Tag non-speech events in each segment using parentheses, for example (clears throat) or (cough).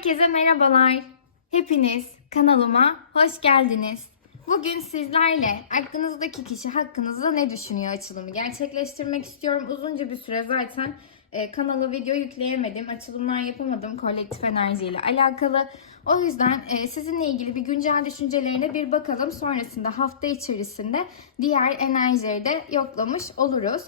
Herkese merhabalar. Hepiniz kanalıma hoş geldiniz. Bugün sizlerle aklınızdaki kişi hakkınızda ne düşünüyor açılımı gerçekleştirmek istiyorum. Uzunca bir süre zaten e, kanala video yükleyemedim, açılımlar yapamadım kolektif enerjiyle alakalı. O yüzden e, sizinle ilgili bir güncel düşüncelerine bir bakalım. Sonrasında hafta içerisinde diğer enerjileri de yoklamış oluruz.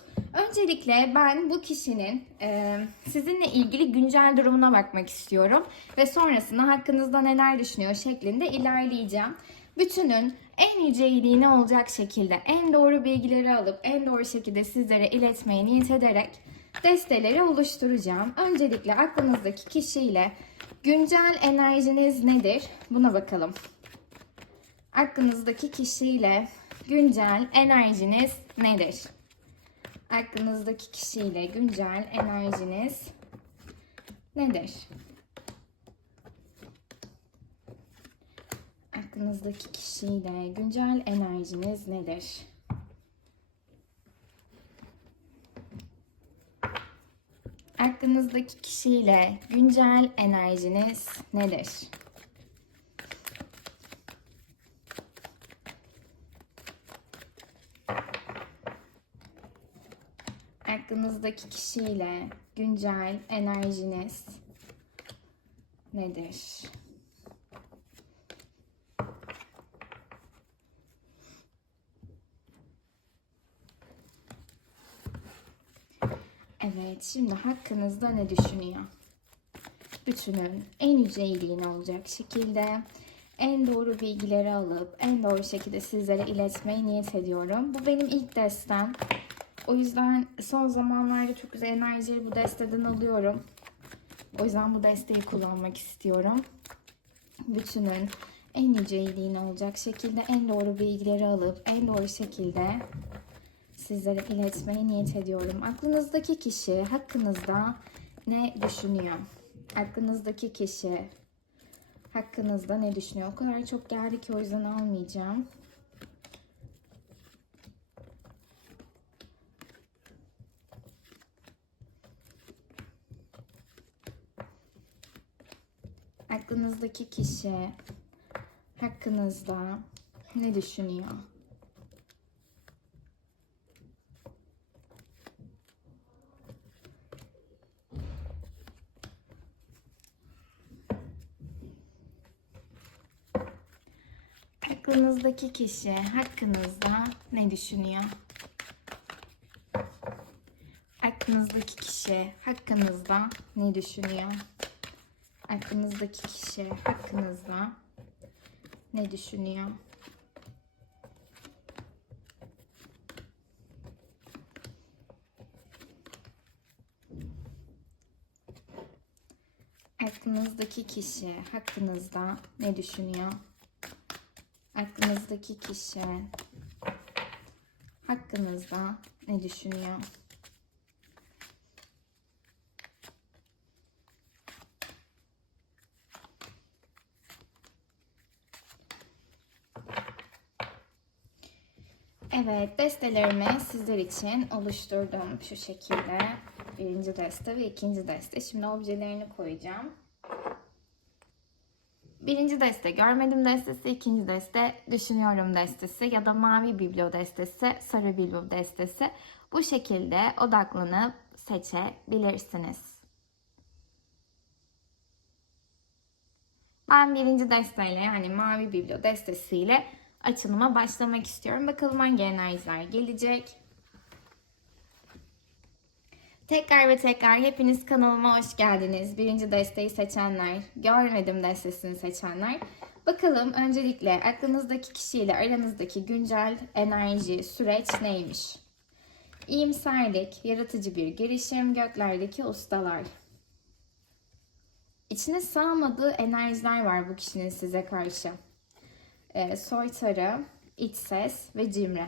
Öncelikle ben bu kişinin e, sizinle ilgili güncel durumuna bakmak istiyorum. Ve sonrasında hakkınızda neler düşünüyor şeklinde ilerleyeceğim. Bütünün en yüce iyiliğine olacak şekilde en doğru bilgileri alıp en doğru şekilde sizlere iletmeye niyet ederek desteleri oluşturacağım. Öncelikle aklınızdaki kişiyle güncel enerjiniz nedir? Buna bakalım. Aklınızdaki kişiyle güncel enerjiniz nedir? Aklınızdaki kişiyle güncel enerjiniz nedir? Aklınızdaki kişiyle güncel enerjiniz nedir? Aklınızdaki kişiyle güncel enerjiniz nedir? Aklınızdaki kişiyle güncel enerjiniz nedir? Evet, şimdi hakkınızda ne düşünüyor? Bütünün en yüce iyiliğine olacak şekilde en doğru bilgileri alıp en doğru şekilde sizlere iletmeyi niyet ediyorum. Bu benim ilk destem. O yüzden son zamanlarda çok güzel enerjiyi bu desteden alıyorum. O yüzden bu desteği kullanmak istiyorum. Bütünün en yüce iyiliğine olacak şekilde en doğru bilgileri alıp en doğru şekilde sizlere iletmeyi niyet ediyorum. Aklınızdaki kişi hakkınızda ne düşünüyor? Aklınızdaki kişi hakkınızda ne düşünüyor? O kadar çok geldi ki o yüzden almayacağım. Aklınızdaki kişi hakkınızda ne düşünüyor? Aklınızdaki kişi hakkınızda ne düşünüyor? Aklınızdaki kişi hakkınızda ne düşünüyor? Aklınızdaki kişi hakkınızda ne düşünüyor? Aklınızdaki kişi hakkınızda ne düşünüyor? Aklınızdaki kişi hakkınızda ne düşünüyor? Evet, destelerimi sizler için oluşturdum şu şekilde. Birinci deste ve ikinci deste. Şimdi objelerini koyacağım. Birinci deste görmedim destesi, ikinci deste düşünüyorum destesi ya da mavi biblo destesi, sarı biblo destesi. Bu şekilde odaklanıp seçebilirsiniz. Ben birinci desteyle yani mavi biblo destesiyle açılıma başlamak istiyorum. Bakalım hangi enerjiler gelecek. Tekrar ve tekrar hepiniz kanalıma hoş geldiniz. Birinci desteği seçenler, görmedim destesini seçenler. Bakalım öncelikle aklınızdaki kişiyle aranızdaki güncel enerji, süreç neymiş? İyimserlik, yaratıcı bir girişim, göklerdeki ustalar. İçine sığamadığı enerjiler var bu kişinin size karşı. Ee, soytarı, iç ses ve cimre.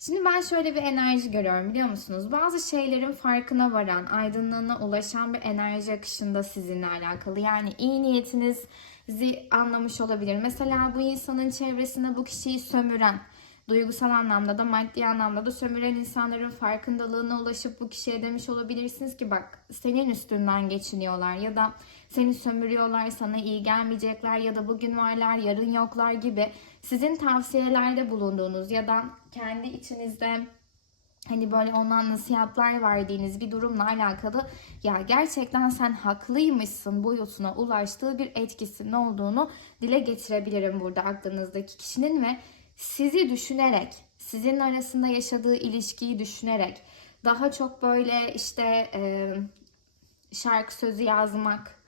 Şimdi ben şöyle bir enerji görüyorum biliyor musunuz? Bazı şeylerin farkına varan, aydınlığına ulaşan bir enerji akışında sizinle alakalı. Yani iyi niyetinizi anlamış olabilir. Mesela bu insanın çevresinde bu kişiyi sömüren, duygusal anlamda da maddi anlamda da sömüren insanların farkındalığına ulaşıp bu kişiye demiş olabilirsiniz ki bak senin üstünden geçiniyorlar ya da seni sömürüyorlar sana iyi gelmeyecekler ya da bugün varlar yarın yoklar gibi sizin tavsiyelerde bulunduğunuz ya da kendi içinizde hani böyle ondan nasihatler verdiğiniz bir durumla alakalı ya gerçekten sen haklıymışsın boyutuna ulaştığı bir etkisinin olduğunu dile getirebilirim burada aklınızdaki kişinin ve sizi düşünerek, sizin arasında yaşadığı ilişkiyi düşünerek daha çok böyle işte e, şarkı sözü yazmak,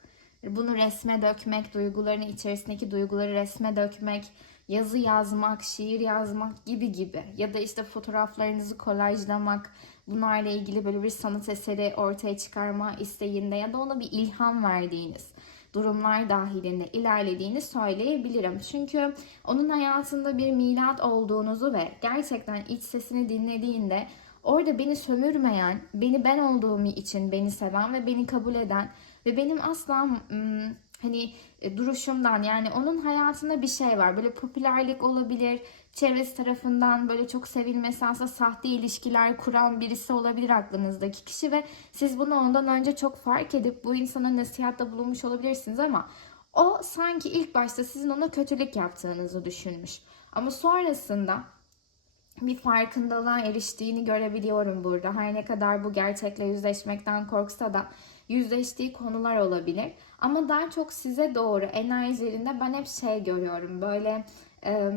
bunu resme dökmek, duyguların içerisindeki duyguları resme dökmek, yazı yazmak, şiir yazmak gibi gibi ya da işte fotoğraflarınızı kolajlamak, bunlarla ilgili böyle bir sanat eseri ortaya çıkarma isteğinde ya da ona bir ilham verdiğiniz durumlar dahilinde ilerlediğini söyleyebilirim. Çünkü onun hayatında bir milat olduğunuzu ve gerçekten iç sesini dinlediğinde orada beni sömürmeyen, beni ben olduğum için beni seven ve beni kabul eden ve benim asla ım, hani e, duruşumdan yani onun hayatında bir şey var. Böyle popülerlik olabilir, çevresi tarafından böyle çok sevilmesi aslında sahte ilişkiler kuran birisi olabilir aklınızdaki kişi ve siz bunu ondan önce çok fark edip bu insana nasihatta bulunmuş olabilirsiniz ama o sanki ilk başta sizin ona kötülük yaptığınızı düşünmüş. Ama sonrasında bir farkındalığa eriştiğini görebiliyorum burada. Her ne kadar bu gerçekle yüzleşmekten korksa da yüzleştiği konular olabilir. Ama daha çok size doğru enerjilerinde ben hep şey görüyorum. Böyle e,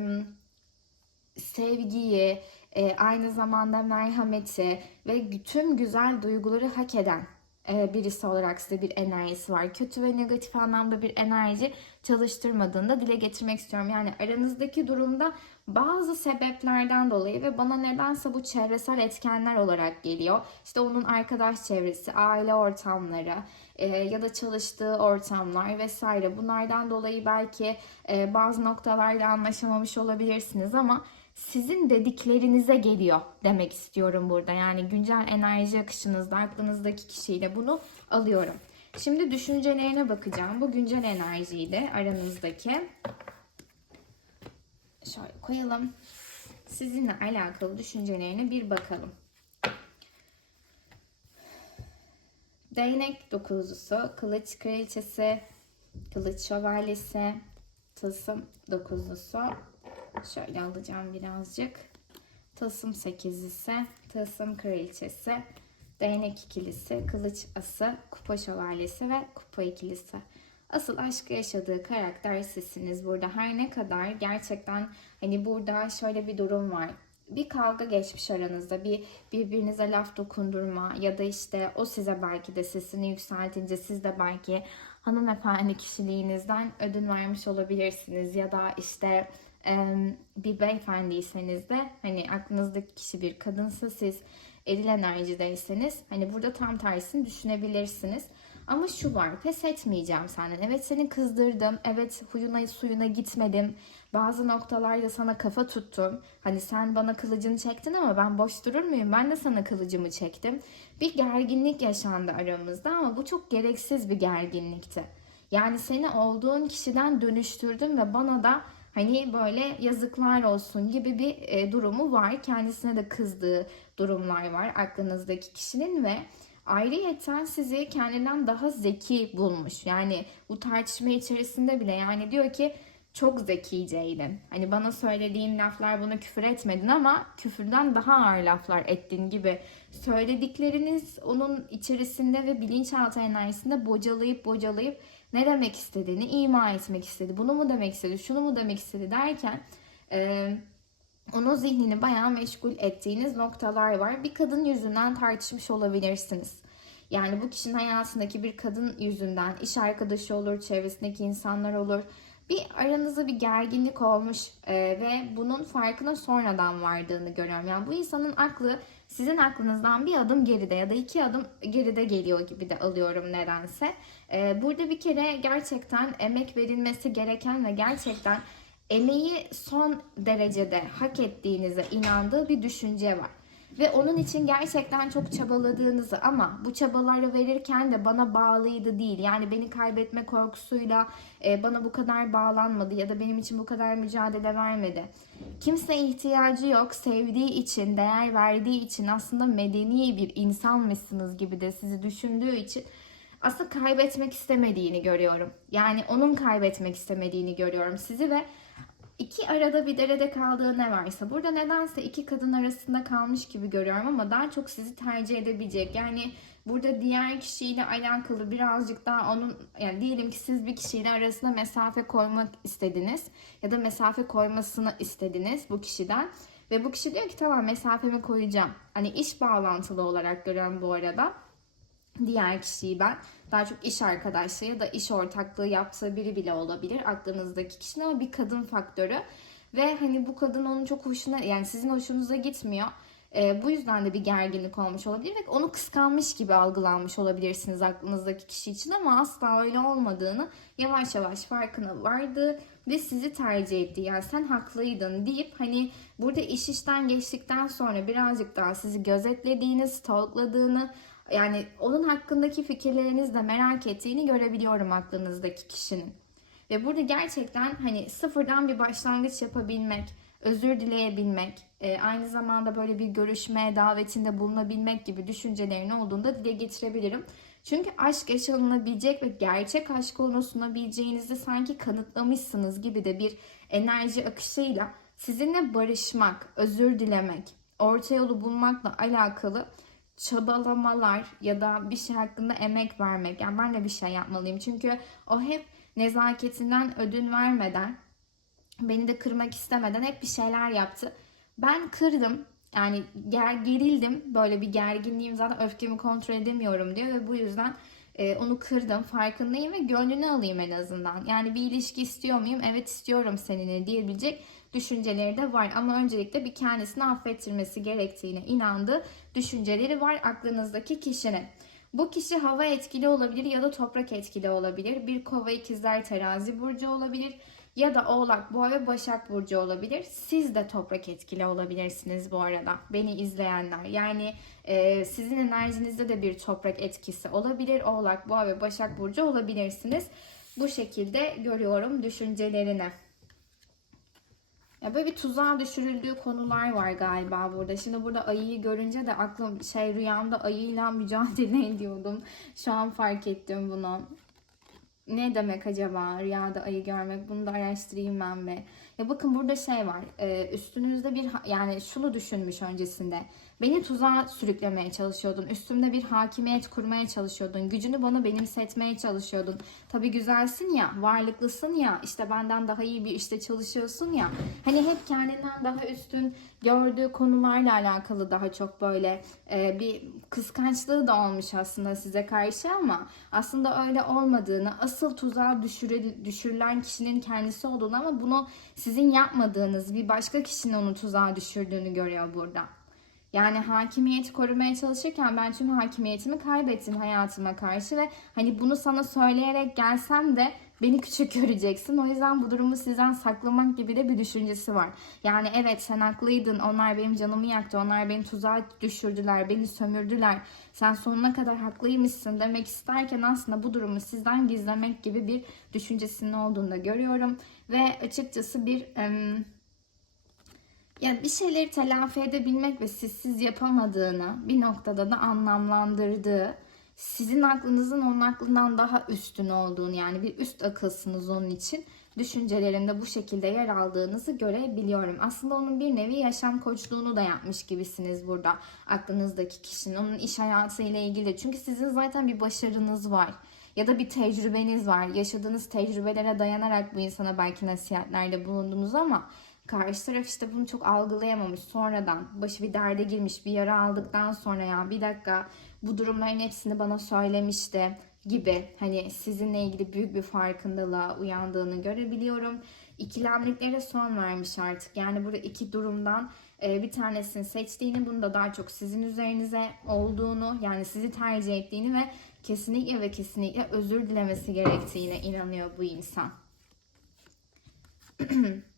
sevgiyi, e, aynı zamanda merhameti ve tüm güzel duyguları hak eden birisi olarak size bir enerjisi var. Kötü ve negatif anlamda bir enerji çalıştırmadığını da dile getirmek istiyorum. Yani aranızdaki durumda bazı sebeplerden dolayı ve bana nedense bu çevresel etkenler olarak geliyor. İşte onun arkadaş çevresi, aile ortamları e, ya da çalıştığı ortamlar vesaire. Bunlardan dolayı belki e, bazı noktalarda anlaşamamış olabilirsiniz ama sizin dediklerinize geliyor demek istiyorum burada. Yani güncel enerji akışınızda aklınızdaki kişiyle bunu alıyorum. Şimdi düşüncelerine bakacağım. Bu güncel enerjiyle aranızdaki. Şöyle koyalım. Sizinle alakalı düşüncelerine bir bakalım. Değnek dokuzlusu, kılıç kraliçesi, kılıç şövalyesi, tılsım dokuzlusu, Şöyle alacağım birazcık. Tılsım sekizlisi, tılsım kraliçesi, değnek ikilisi, kılıç ası, kupa şövalyesi ve kupa ikilisi. Asıl aşkı yaşadığı karakter sizsiniz burada. Her ne kadar gerçekten hani burada şöyle bir durum var. Bir kavga geçmiş aranızda. Bir birbirinize laf dokundurma ya da işte o size belki de sesini yükseltince siz de belki hanımefendi kişiliğinizden ödün vermiş olabilirsiniz ya da işte bir beyefendiyseniz de hani aklınızdaki kişi bir kadınsa siz eril enerjideyseniz hani burada tam tersini düşünebilirsiniz. Ama şu var pes etmeyeceğim senden. Evet seni kızdırdım. Evet huyuna suyuna gitmedim. Bazı noktalarda sana kafa tuttum. Hani sen bana kılıcını çektin ama ben boş durur muyum? Ben de sana kılıcımı çektim. Bir gerginlik yaşandı aramızda ama bu çok gereksiz bir gerginlikti. Yani seni olduğun kişiden dönüştürdüm ve bana da Hani böyle yazıklar olsun gibi bir e, durumu var. Kendisine de kızdığı durumlar var aklınızdaki kişinin ve ayrıyeten sizi kendinden daha zeki bulmuş. Yani bu tartışma içerisinde bile yani diyor ki çok zekiceydin. Hani bana söylediğin laflar buna küfür etmedin ama küfürden daha ağır laflar ettin gibi söyledikleriniz onun içerisinde ve bilinçaltı enerjisinde bocalayıp bocalayıp ne demek istediğini ima etmek istedi. Bunu mu demek istedi, şunu mu demek istedi derken e, onun zihnini bayağı meşgul ettiğiniz noktalar var. Bir kadın yüzünden tartışmış olabilirsiniz. Yani bu kişinin hayatındaki bir kadın yüzünden iş arkadaşı olur, çevresindeki insanlar olur. Bir aranızda bir gerginlik olmuş e, ve bunun farkına sonradan vardığını görüyorum. Yani bu insanın aklı sizin aklınızdan bir adım geride ya da iki adım geride geliyor gibi de alıyorum nedense. Ee, burada bir kere gerçekten emek verilmesi gereken ve gerçekten emeği son derecede hak ettiğinize inandığı bir düşünce var. Ve onun için gerçekten çok çabaladığınızı ama bu çabaları verirken de bana bağlıydı değil. Yani beni kaybetme korkusuyla e, bana bu kadar bağlanmadı ya da benim için bu kadar mücadele vermedi. Kimseye ihtiyacı yok. Sevdiği için, değer verdiği için aslında medeni bir insanmışsınız gibi de sizi düşündüğü için aslında kaybetmek istemediğini görüyorum. Yani onun kaybetmek istemediğini görüyorum sizi ve iki arada bir derede kaldığı ne varsa burada nedense iki kadın arasında kalmış gibi görüyorum ama daha çok sizi tercih edebilecek. Yani burada diğer kişiyle alakalı birazcık daha onun yani diyelim ki siz bir kişiyle arasında mesafe koymak istediniz ya da mesafe koymasını istediniz bu kişiden ve bu kişi diyor ki tamam mesafemi koyacağım. Hani iş bağlantılı olarak görüyorum bu arada diğer kişiyi ben daha çok iş arkadaşlığı ya da iş ortaklığı yaptığı biri bile olabilir aklınızdaki kişinin ama bir kadın faktörü ve hani bu kadın onun çok hoşuna yani sizin hoşunuza gitmiyor. Ee, bu yüzden de bir gerginlik olmuş olabilir ve onu kıskanmış gibi algılanmış olabilirsiniz aklınızdaki kişi için ama asla öyle olmadığını yavaş yavaş farkına vardı ve sizi tercih etti. Yani sen haklıydın deyip hani burada iş işten geçtikten sonra birazcık daha sizi gözetlediğini, stalkladığını yani onun hakkındaki fikirlerinizi de merak ettiğini görebiliyorum aklınızdaki kişinin. Ve burada gerçekten hani sıfırdan bir başlangıç yapabilmek, özür dileyebilmek, e, aynı zamanda böyle bir görüşme davetinde bulunabilmek gibi düşüncelerin olduğunda dile getirebilirim. Çünkü aşk yaşanılabilecek ve gerçek aşk onu sunabileceğinizi sanki kanıtlamışsınız gibi de bir enerji akışıyla sizinle barışmak, özür dilemek, orta yolu bulmakla alakalı çabalamalar ya da bir şey hakkında emek vermek. Yani ben de bir şey yapmalıyım. Çünkü o hep nezaketinden ödün vermeden, beni de kırmak istemeden hep bir şeyler yaptı. Ben kırdım. Yani ger gerildim. Böyle bir gerginliğim zaten öfkemi kontrol edemiyorum diyor ve bu yüzden e, onu kırdım. Farkındayım ve gönlünü alayım en azından. Yani bir ilişki istiyor muyum? Evet istiyorum seninle diyebilecek düşünceleri de var. Ama öncelikle bir kendisini affettirmesi gerektiğine inandığı düşünceleri var aklınızdaki kişinin. Bu kişi hava etkili olabilir ya da toprak etkili olabilir. Bir kova ikizler terazi burcu olabilir ya da oğlak boğa ve başak burcu olabilir. Siz de toprak etkili olabilirsiniz bu arada beni izleyenler. Yani e, sizin enerjinizde de bir toprak etkisi olabilir. Oğlak boğa ve başak burcu olabilirsiniz. Bu şekilde görüyorum düşüncelerini. Ya böyle bir tuzağa düşürüldüğü konular var galiba burada. Şimdi burada ayıyı görünce de aklım şey rüyamda ayıyla mücadele (laughs) ediyordum. Şu an fark ettim bunu. Ne demek acaba rüyada ayı görmek? Bunu da araştırayım ben bir. Ya bakın burada şey var. Üstünüzde bir yani şunu düşünmüş öncesinde. Beni tuzağa sürüklemeye çalışıyordun. Üstümde bir hakimiyet kurmaya çalışıyordun. Gücünü bana benimsetmeye çalışıyordun. Tabii güzelsin ya, varlıklısın ya, işte benden daha iyi bir işte çalışıyorsun ya. Hani hep kendinden daha üstün gördüğü konularla alakalı daha çok böyle e, bir kıskançlığı da olmuş aslında size karşı ama aslında öyle olmadığını, asıl tuzağa düşürül, düşürülen kişinin kendisi olduğunu ama bunu sizin yapmadığınız bir başka kişinin onu tuzağa düşürdüğünü görüyor burada. Yani hakimiyeti korumaya çalışırken ben tüm hakimiyetimi kaybettim hayatıma karşı ve hani bunu sana söyleyerek gelsem de beni küçük göreceksin. O yüzden bu durumu sizden saklamak gibi de bir düşüncesi var. Yani evet sen haklıydın. Onlar benim canımı yaktı. Onlar beni tuzağa düşürdüler. Beni sömürdüler. Sen sonuna kadar haklıymışsın demek isterken aslında bu durumu sizden gizlemek gibi bir düşüncesinin olduğunu da görüyorum. Ve açıkçası bir... Im, ya bir şeyleri telafi edebilmek ve sizsiz yapamadığını bir noktada da anlamlandırdığı, sizin aklınızın onun aklından daha üstün olduğunu yani bir üst akılsınız onun için düşüncelerinde bu şekilde yer aldığınızı görebiliyorum. Aslında onun bir nevi yaşam koçluğunu da yapmış gibisiniz burada aklınızdaki kişinin. Onun iş hayatıyla ilgili. Çünkü sizin zaten bir başarınız var ya da bir tecrübeniz var. Yaşadığınız tecrübelere dayanarak bu insana belki nasihatlerde bulundunuz ama Karşı taraf işte bunu çok algılayamamış. Sonradan başı bir derde girmiş, bir yara aldıktan sonra ya bir dakika bu durumların hepsini bana söylemişti gibi hani sizinle ilgili büyük bir farkındalığa uyandığını görebiliyorum. İkilemliklere son vermiş artık. Yani burada iki durumdan bir tanesini seçtiğini, bunu da daha çok sizin üzerinize olduğunu, yani sizi tercih ettiğini ve kesinlikle ve kesinlikle özür dilemesi gerektiğine inanıyor bu insan. (clears throat)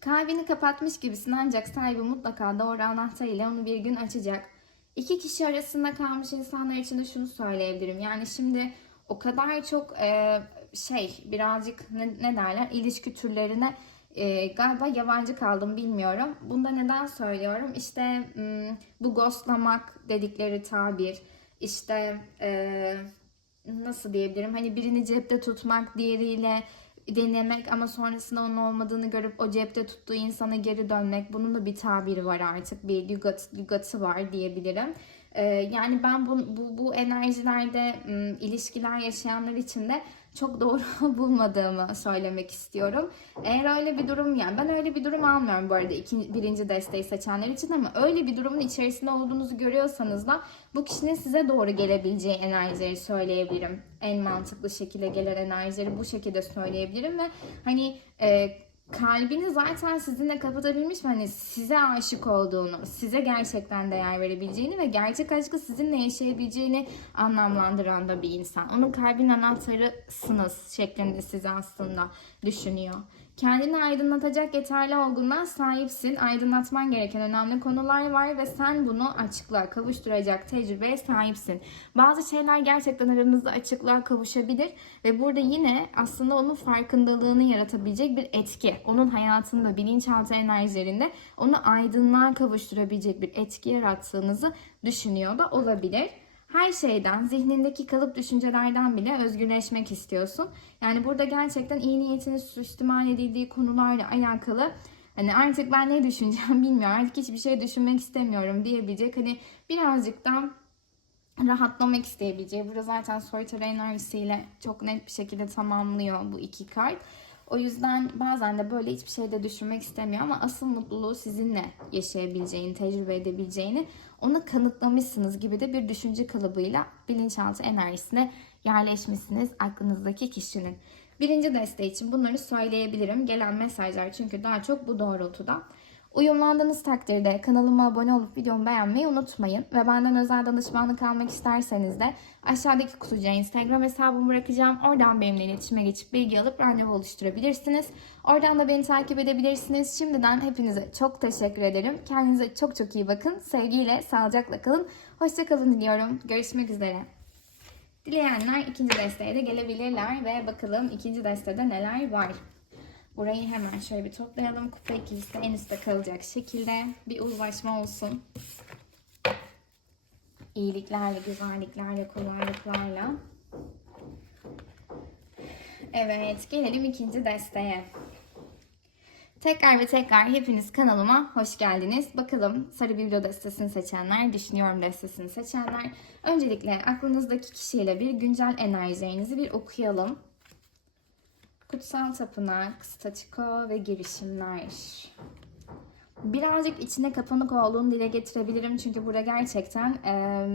Kalbini kapatmış gibisin ancak sahibi mutlaka doğru anahtar ile onu bir gün açacak. İki kişi arasında kalmış insanlar için de şunu söyleyebilirim. Yani şimdi o kadar çok e, şey birazcık ne, ne derler ilişki türlerine e, galiba yabancı kaldım bilmiyorum. Bunda neden söylüyorum? İşte m, bu ghostlamak dedikleri tabir, işte e, nasıl diyebilirim? Hani birini cepte tutmak, diğeriyle denemek ama sonrasında onun olmadığını görüp o cepte tuttuğu insana geri dönmek. Bunun da bir tabiri var artık. Bir lügat, lügatı var diyebilirim. Ee, yani ben bu, bu, bu enerjilerde m, ilişkiler yaşayanlar için de çok doğru (laughs) bulmadığımı söylemek istiyorum. Eğer öyle bir durum yani ben öyle bir durum almıyorum bu arada ikinci, birinci desteği seçenler için ama öyle bir durumun içerisinde olduğunuzu görüyorsanız da bu kişinin size doğru gelebileceği enerjileri söyleyebilirim. En mantıklı şekilde gelen enerjileri bu şekilde söyleyebilirim ve hani e, kalbini zaten sizinle kapatabilmiş ve hani size aşık olduğunu, size gerçekten değer verebileceğini ve gerçek aşkı sizinle yaşayabileceğini anlamlandıran da bir insan. Onun kalbin anahtarısınız şeklinde size aslında düşünüyor. Kendini aydınlatacak yeterli olgunluğa sahipsin. Aydınlatman gereken önemli konular var ve sen bunu açıklığa kavuşturacak tecrübeye sahipsin. Bazı şeyler gerçekten aranızda açıklığa kavuşabilir ve burada yine aslında onun farkındalığını yaratabilecek bir etki. Onun hayatında, bilinçaltı enerjilerinde onu aydınlığa kavuşturabilecek bir etki yarattığınızı düşünüyor da olabilir her şeyden, zihnindeki kalıp düşüncelerden bile özgürleşmek istiyorsun. Yani burada gerçekten iyi niyetinin suistimal edildiği konularla alakalı hani artık ben ne düşüneceğim (laughs) bilmiyorum. Artık hiçbir şey düşünmek istemiyorum diyebilecek hani birazcık da rahatlamak isteyebileceği. Burada zaten Soytar enerjisiyle çok net bir şekilde tamamlıyor bu iki kart. O yüzden bazen de böyle hiçbir şeyde düşünmek istemiyor ama asıl mutluluğu sizinle yaşayabileceğini, tecrübe edebileceğini ona kanıtlamışsınız gibi de bir düşünce kalıbıyla bilinçaltı enerjisine yerleşmişsiniz aklınızdaki kişinin. Birinci desteği için bunları söyleyebilirim. Gelen mesajlar çünkü daha çok bu doğrultuda. Uyumlandığınız takdirde kanalıma abone olup videomu beğenmeyi unutmayın. Ve benden özel danışmanlık almak isterseniz de aşağıdaki kutucuğa Instagram hesabımı bırakacağım. Oradan benimle iletişime geçip bilgi alıp randevu oluşturabilirsiniz. Oradan da beni takip edebilirsiniz. Şimdiden hepinize çok teşekkür ederim. Kendinize çok çok iyi bakın. Sevgiyle, sağlıcakla kalın. Hoşçakalın diliyorum. Görüşmek üzere. Dileyenler ikinci desteğe de gelebilirler ve bakalım ikinci destede neler var. Burayı hemen şöyle bir toplayalım. Kupa ikilisi en üstte kalacak şekilde bir uzlaşma olsun. İyiliklerle, güzelliklerle, kolaylıklarla. Evet, gelelim ikinci desteğe. Tekrar ve tekrar hepiniz kanalıma hoş geldiniz. Bakalım Sarı Biblo destesini seçenler, Düşünüyorum destesini seçenler. Öncelikle aklınızdaki kişiyle bir güncel enerjilerinizi bir okuyalım. Kutsal Tapınak, Statiko ve girişimler. Birazcık içine kapanık olduğunu dile getirebilirim. Çünkü burada gerçekten e,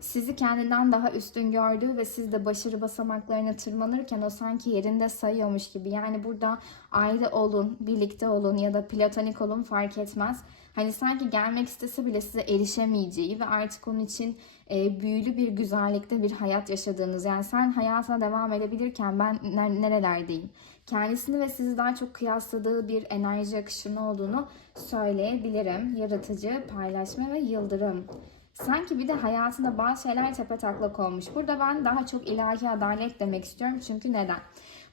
sizi kendinden daha üstün gördüğü ve siz de başarı basamaklarına tırmanırken o sanki yerinde sayıyormuş gibi. Yani burada ayrı olun, birlikte olun ya da platonik olun fark etmez. Hani sanki gelmek istese bile size erişemeyeceği ve artık onun için e, büyülü bir güzellikte bir hayat yaşadığınız. Yani sen hayatına devam edebilirken ben nerelerdeyim? Kendisini ve sizi daha çok kıyasladığı bir enerji akışının olduğunu söyleyebilirim. Yaratıcı, paylaşma ve yıldırım. Sanki bir de hayatında bazı şeyler tepe taklak olmuş. Burada ben daha çok ilahi adalet demek istiyorum. Çünkü neden?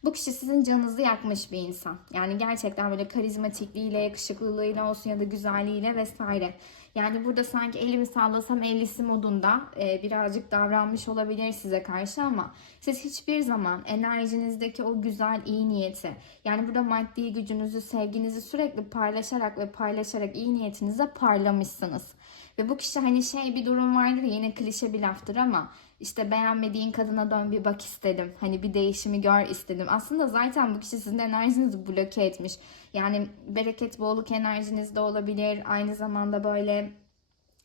Bu kişi sizin canınızı yakmış bir insan. Yani gerçekten böyle karizmatikliğiyle, yakışıklılığıyla olsun ya da güzelliğiyle vesaire. Yani burada sanki elimi sallasam ellisi modunda e, birazcık davranmış olabilir size karşı ama siz hiçbir zaman enerjinizdeki o güzel iyi niyeti yani burada maddi gücünüzü, sevginizi sürekli paylaşarak ve paylaşarak iyi niyetinize parlamışsınız. Ve bu kişi hani şey bir durum vardır yine klişe bir laftır ama işte beğenmediğin kadına dön bir bak istedim. Hani bir değişimi gör istedim. Aslında zaten bu kişi sizin enerjinizi bloke etmiş. Yani bereket bolluk enerjiniz de olabilir. Aynı zamanda böyle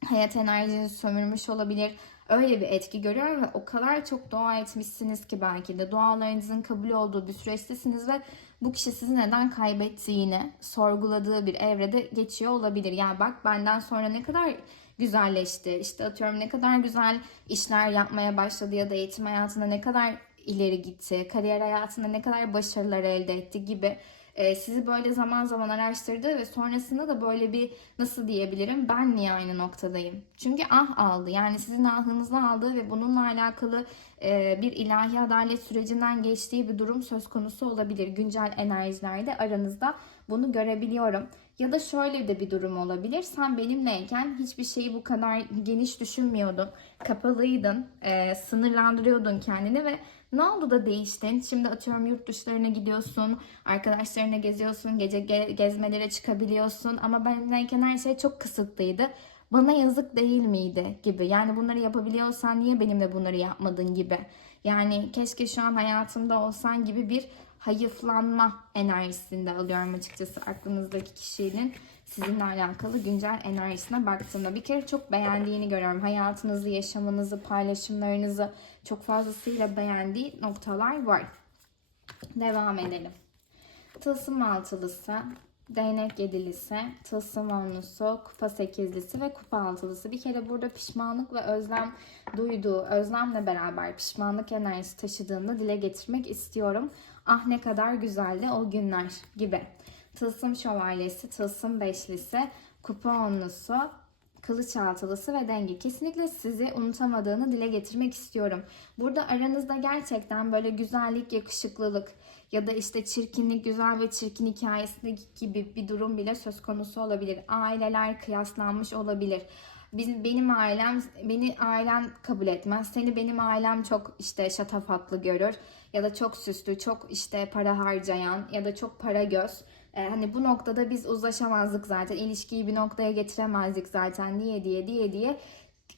hayat enerjinizi sömürmüş olabilir. Öyle bir etki görüyor ve o kadar çok dua etmişsiniz ki belki de dualarınızın kabul olduğu bir süreçtesiniz ve bu kişi sizi neden kaybettiğini sorguladığı bir evrede geçiyor olabilir. Yani bak benden sonra ne kadar güzelleşti. İşte atıyorum ne kadar güzel işler yapmaya başladı ya da eğitim hayatında ne kadar ileri gitti, kariyer hayatında ne kadar başarılar elde etti gibi e, sizi böyle zaman zaman araştırdı ve sonrasında da böyle bir nasıl diyebilirim ben niye aynı noktadayım? Çünkü ah aldı yani sizin ahınızı aldı ve bununla alakalı e, bir ilahi adalet sürecinden geçtiği bir durum söz konusu olabilir. Güncel enerjilerde aranızda bunu görebiliyorum. Ya da şöyle de bir durum olabilir. Sen benimleyken hiçbir şeyi bu kadar geniş düşünmüyordun. Kapalıydın, e, sınırlandırıyordun kendini ve ne oldu da değiştin? Şimdi atıyorum yurt dışlarına gidiyorsun, arkadaşlarına geziyorsun, gece ge- gezmelere çıkabiliyorsun ama benimleyken her şey çok kısıtlıydı. Bana yazık değil miydi gibi. Yani bunları yapabiliyorsan niye benimle bunları yapmadın gibi. Yani keşke şu an hayatımda olsan gibi bir hayıflanma enerjisinde alıyorum açıkçası aklınızdaki kişinin sizinle alakalı güncel enerjisine baktığımda bir kere çok beğendiğini görüyorum. Hayatınızı, yaşamınızı, paylaşımlarınızı çok fazlasıyla beğendiği noktalar var. Devam edelim. Tılsım altılısı, değnek yedilisi, tılsım onlusu, kupa sekizlisi ve kupa altılısı. Bir kere burada pişmanlık ve özlem duyduğu, özlemle beraber pişmanlık enerjisi taşıdığını dile getirmek istiyorum. Ah ne kadar güzeldi o günler gibi. Tılsım şövalyesi, tılsım beşlisi, kupa onlusu, kılıç altılısı ve denge. Kesinlikle sizi unutamadığını dile getirmek istiyorum. Burada aranızda gerçekten böyle güzellik, yakışıklılık ya da işte çirkinlik, güzel ve çirkin hikayesindeki gibi bir durum bile söz konusu olabilir. Aileler kıyaslanmış olabilir. Biz, benim ailem, beni ailem kabul etmez. Seni benim ailem çok işte şatafatlı görür. Ya da çok süslü, çok işte para harcayan ya da çok para göz. Ee, hani bu noktada biz uzlaşamazdık zaten. İlişkiyi bir noktaya getiremezdik zaten diye diye diye diye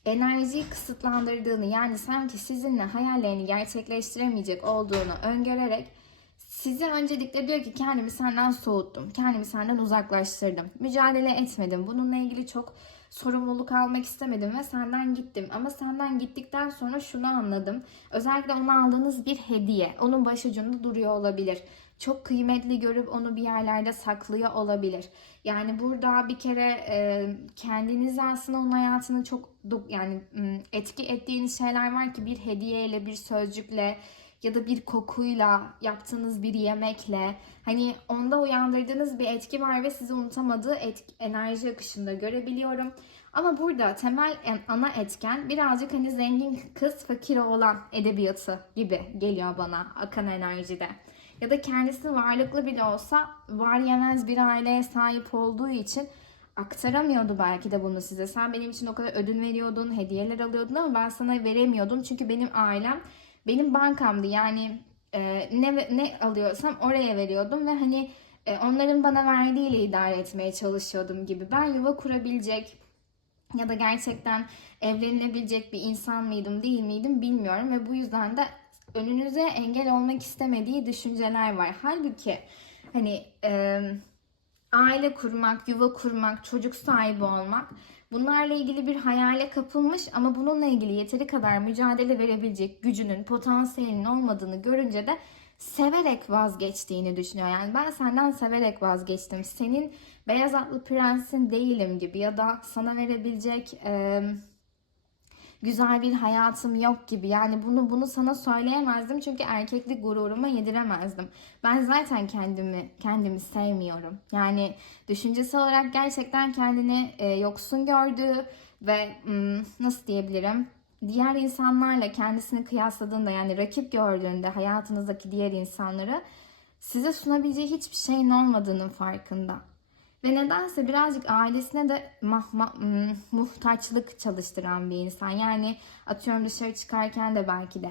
enerjiyi kısıtlandırdığını yani sanki sizinle hayallerini gerçekleştiremeyecek olduğunu öngörerek sizi öncelikle diyor ki kendimi senden soğuttum. Kendimi senden uzaklaştırdım. Mücadele etmedim. Bununla ilgili çok sorumluluk almak istemedim ve senden gittim. Ama senden gittikten sonra şunu anladım. Özellikle ona aldığınız bir hediye onun başucunda duruyor olabilir. Çok kıymetli görüp onu bir yerlerde saklıyor olabilir. Yani burada bir kere e, kendinizi aslında onun hayatını çok yani etki ettiğiniz şeyler var ki bir hediyeyle, bir sözcükle ya da bir kokuyla, yaptığınız bir yemekle hani onda uyandırdığınız bir etki var ve sizi unutamadığı etki, enerji akışında görebiliyorum. Ama burada temel en- ana etken birazcık hani zengin kız fakir oğlan edebiyatı gibi geliyor bana akan enerjide. Ya da kendisi varlıklı bile olsa var yemez bir aileye sahip olduğu için aktaramıyordu belki de bunu size. Sen benim için o kadar ödün veriyordun, hediyeler alıyordun ama ben sana veremiyordum. Çünkü benim ailem benim bankamdı. Yani e, ne ne alıyorsam oraya veriyordum ve hani e, onların bana verdiğiyle idare etmeye çalışıyordum gibi. Ben yuva kurabilecek ya da gerçekten evlenilebilecek bir insan mıydım değil miydim bilmiyorum ve bu yüzden de önünüze engel olmak istemediği düşünceler var. Halbuki hani e, aile kurmak, yuva kurmak, çocuk sahibi olmak bunlarla ilgili bir hayale kapılmış ama bununla ilgili yeteri kadar mücadele verebilecek gücünün, potansiyelinin olmadığını görünce de severek vazgeçtiğini düşünüyor. Yani ben senden severek vazgeçtim. Senin beyaz atlı prensin değilim gibi ya da sana verebilecek e, güzel bir hayatım yok gibi. Yani bunu bunu sana söyleyemezdim çünkü erkeklik gururuma yediremezdim. Ben zaten kendimi kendimi sevmiyorum. Yani düşüncesi olarak gerçekten kendini e, yoksun gördüğü ve nasıl diyebilirim? Diğer insanlarla kendisini kıyasladığında yani rakip gördüğünde hayatınızdaki diğer insanları size sunabileceği hiçbir şeyin olmadığının farkında. Ve nedense birazcık ailesine de mah- ma- m- muhtaçlık çalıştıran bir insan. Yani atıyorum dışarı çıkarken de belki de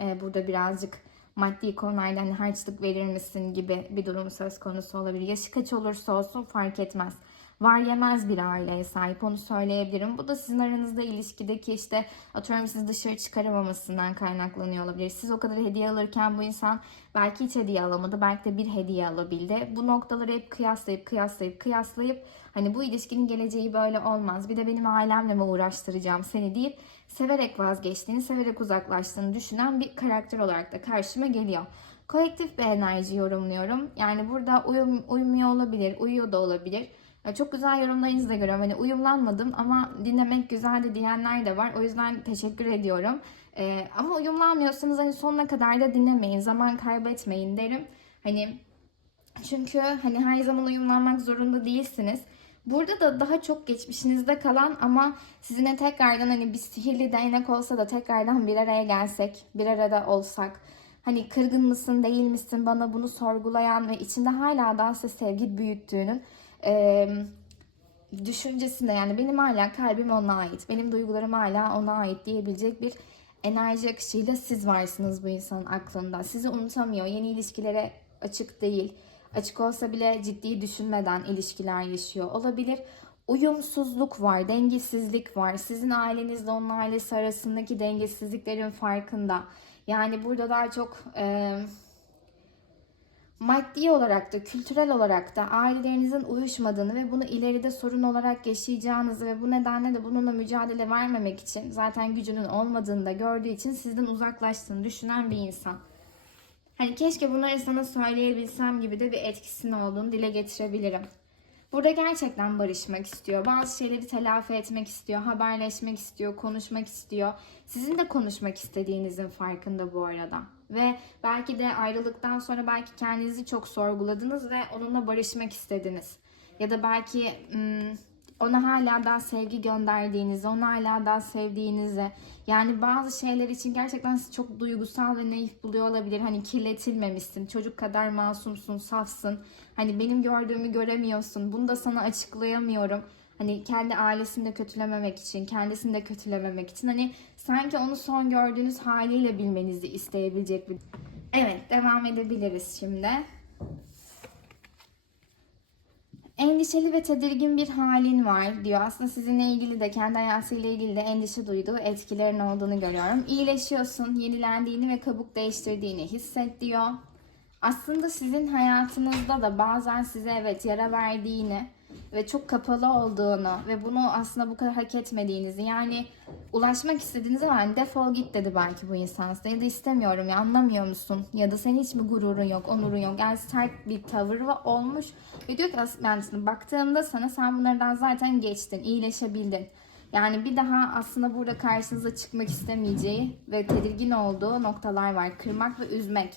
e, burada birazcık maddi konularda hani harçlık verir misin gibi bir durum söz konusu olabilir. Yaşı kaç olursa olsun fark etmez. Var yemez bir aileye sahip onu söyleyebilirim. Bu da sizin aranızda ilişkideki işte atıyorum siz dışarı çıkaramamasından kaynaklanıyor olabilir. Siz o kadar hediye alırken bu insan belki hiç hediye alamadı. Belki de bir hediye alabildi. Bu noktaları hep kıyaslayıp kıyaslayıp kıyaslayıp hani bu ilişkinin geleceği böyle olmaz. Bir de benim ailemle mi uğraştıracağım seni deyip severek vazgeçtiğini, severek uzaklaştığını düşünen bir karakter olarak da karşıma geliyor. Kolektif bir enerji yorumluyorum. Yani burada uyum, uymuyor olabilir, uyuyor da olabilir. Ya çok güzel yorumlarınızı da görüyorum. Hani uyumlanmadım ama dinlemek güzeldi diyenler de var. O yüzden teşekkür ediyorum. Ee, ama uyumlanmıyorsanız hani sonuna kadar da dinlemeyin. Zaman kaybetmeyin derim. Hani Çünkü hani her zaman uyumlanmak zorunda değilsiniz. Burada da daha çok geçmişinizde kalan ama sizinle tekrardan hani bir sihirli değnek olsa da tekrardan bir araya gelsek, bir arada olsak. Hani kırgın mısın, değil misin bana bunu sorgulayan ve içinde hala daha size sevgi büyüttüğünün eee düşüncesinde yani benim hala kalbim ona ait, benim duygularım hala ona ait diyebilecek bir enerji akışıyla siz varsınız bu insanın aklında. Sizi unutamıyor, yeni ilişkilere açık değil. Açık olsa bile ciddi düşünmeden ilişkiler yaşıyor olabilir. Uyumsuzluk var, dengesizlik var. Sizin ailenizle onun ailesi arasındaki dengesizliklerin farkında. Yani burada daha çok... eee maddi olarak da kültürel olarak da ailelerinizin uyuşmadığını ve bunu ileride sorun olarak yaşayacağınızı ve bu nedenle de bununla mücadele vermemek için zaten gücünün olmadığını da gördüğü için sizden uzaklaştığını düşünen bir insan. Hani keşke bunları sana söyleyebilsem gibi de bir etkisinin olduğunu dile getirebilirim. Burada gerçekten barışmak istiyor. Bazı şeyleri telafi etmek istiyor, haberleşmek istiyor, konuşmak istiyor. Sizin de konuşmak istediğinizin farkında bu arada. Ve belki de ayrılıktan sonra belki kendinizi çok sorguladınız ve onunla barışmak istediniz. Ya da belki ım, ona hala daha sevgi gönderdiğinizi, onu hala daha sevdiğinizi. Yani bazı şeyler için gerçekten sizi çok duygusal ve naif buluyor olabilir. Hani kirletilmemişsin, çocuk kadar masumsun, safsın. Hani benim gördüğümü göremiyorsun, bunu da sana açıklayamıyorum. Hani kendi ailesini de kötülememek için, kendisini de kötülememek için. Hani sanki onu son gördüğünüz haliyle bilmenizi isteyebilecek bir... Evet, devam edebiliriz şimdi. Endişeli ve tedirgin bir halin var diyor. Aslında sizinle ilgili de kendi hayatıyla ilgili de endişe duyduğu etkilerin olduğunu görüyorum. İyileşiyorsun, yenilendiğini ve kabuk değiştirdiğini hisset diyor. Aslında sizin hayatınızda da bazen size evet yara verdiğini ve çok kapalı olduğunu ve bunu aslında bu kadar hak etmediğinizi yani ulaşmak istediğiniz zaman defol git dedi belki bu insan size. Ya da istemiyorum ya anlamıyor musun? Ya da senin hiç mi gururun yok onurun yok. Yani sert bir tavır var olmuş. Ve diyor ki yani baktığımda sana sen bunlardan zaten geçtin iyileşebildin. Yani bir daha aslında burada karşınıza çıkmak istemeyeceği ve tedirgin olduğu noktalar var. Kırmak ve üzmek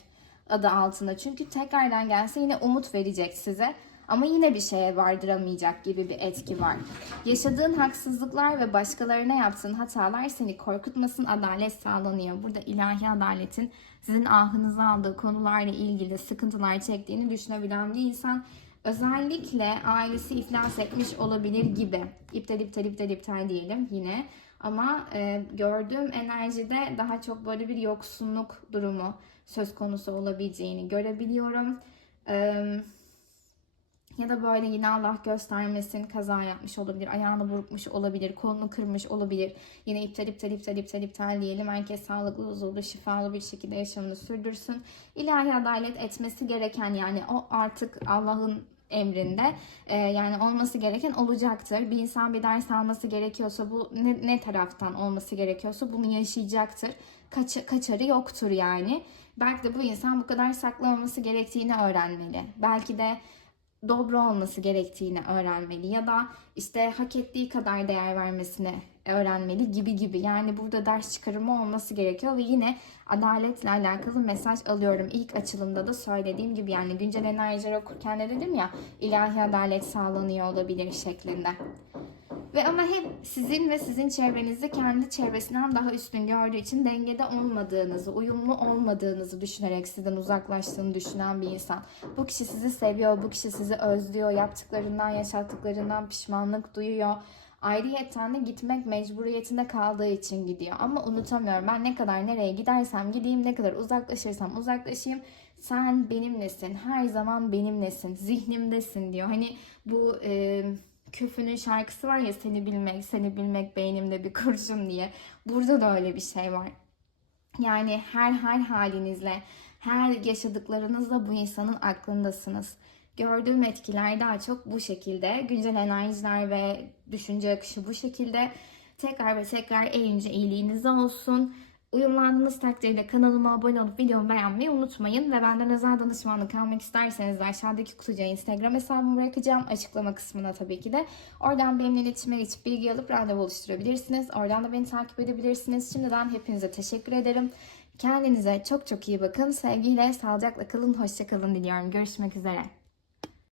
adı altında. Çünkü tekrardan gelse yine umut verecek size ama yine bir şeye vardıramayacak gibi bir etki var. Yaşadığın haksızlıklar ve başkalarına yaptığın hatalar seni korkutmasın, adalet sağlanıyor. Burada ilahi adaletin sizin ahınıza aldığı konularla ilgili sıkıntılar çektiğini düşünebilen bir insan özellikle ailesi iflas etmiş olabilir gibi. İptal iptal iptal iptal diyelim yine. Ama e, gördüğüm enerjide daha çok böyle bir yoksunluk durumu söz konusu olabileceğini görebiliyorum. Eee ya da böyle yine Allah göstermesin kaza yapmış olabilir, ayağını burkmuş olabilir, kolunu kırmış olabilir. Yine iptal iptal iptal iptal iptal diyelim. Herkes sağlıklı, huzurlu, şifalı bir şekilde yaşamını sürdürsün. İlahi adalet etmesi gereken yani o artık Allah'ın emrinde e, yani olması gereken olacaktır. Bir insan bir ders alması gerekiyorsa bu ne, ne taraftan olması gerekiyorsa bunu yaşayacaktır. Kaç, kaçarı yoktur yani. Belki de bu insan bu kadar saklamaması gerektiğini öğrenmeli. Belki de dobra olması gerektiğini öğrenmeli ya da işte hak ettiği kadar değer vermesini öğrenmeli gibi gibi. Yani burada ders çıkarımı olması gerekiyor ve yine adaletle alakalı mesaj alıyorum. İlk açılımda da söylediğim gibi yani güncel enerjiler okurken de dedim ya ilahi adalet sağlanıyor olabilir şeklinde. Ve ama hep sizin ve sizin çevrenizde kendi çevresinden daha üstün gördüğü için dengede olmadığınızı, uyumlu olmadığınızı düşünerek sizden uzaklaştığını düşünen bir insan. Bu kişi sizi seviyor, bu kişi sizi özlüyor, yaptıklarından, yaşattıklarından pişmanlık duyuyor. Ayrıyetten de gitmek mecburiyetinde kaldığı için gidiyor. Ama unutamıyorum ben ne kadar nereye gidersem gideyim, ne kadar uzaklaşırsam uzaklaşayım. Sen benimlesin, her zaman benimlesin, zihnimdesin diyor. Hani bu... E, Küfünün şarkısı var ya seni bilmek, seni bilmek beynimde bir kurşun diye. Burada da öyle bir şey var. Yani her her halinizle, her yaşadıklarınızla bu insanın aklındasınız. Gördüğüm etkiler daha çok bu şekilde. Güncel enerjiler ve düşünce akışı bu şekilde. Tekrar ve tekrar en ince olsun. Uyumlandığınız takdirde kanalıma abone olup videomu beğenmeyi unutmayın. Ve benden özel danışmanlık almak isterseniz de aşağıdaki kutucuğa Instagram hesabımı bırakacağım. Açıklama kısmına tabii ki de. Oradan benimle iletişime geçip bilgi alıp randevu oluşturabilirsiniz. Oradan da beni takip edebilirsiniz. Şimdiden hepinize teşekkür ederim. Kendinize çok çok iyi bakın. Sevgiyle, sağlıcakla kalın, hoşçakalın diliyorum. Görüşmek üzere.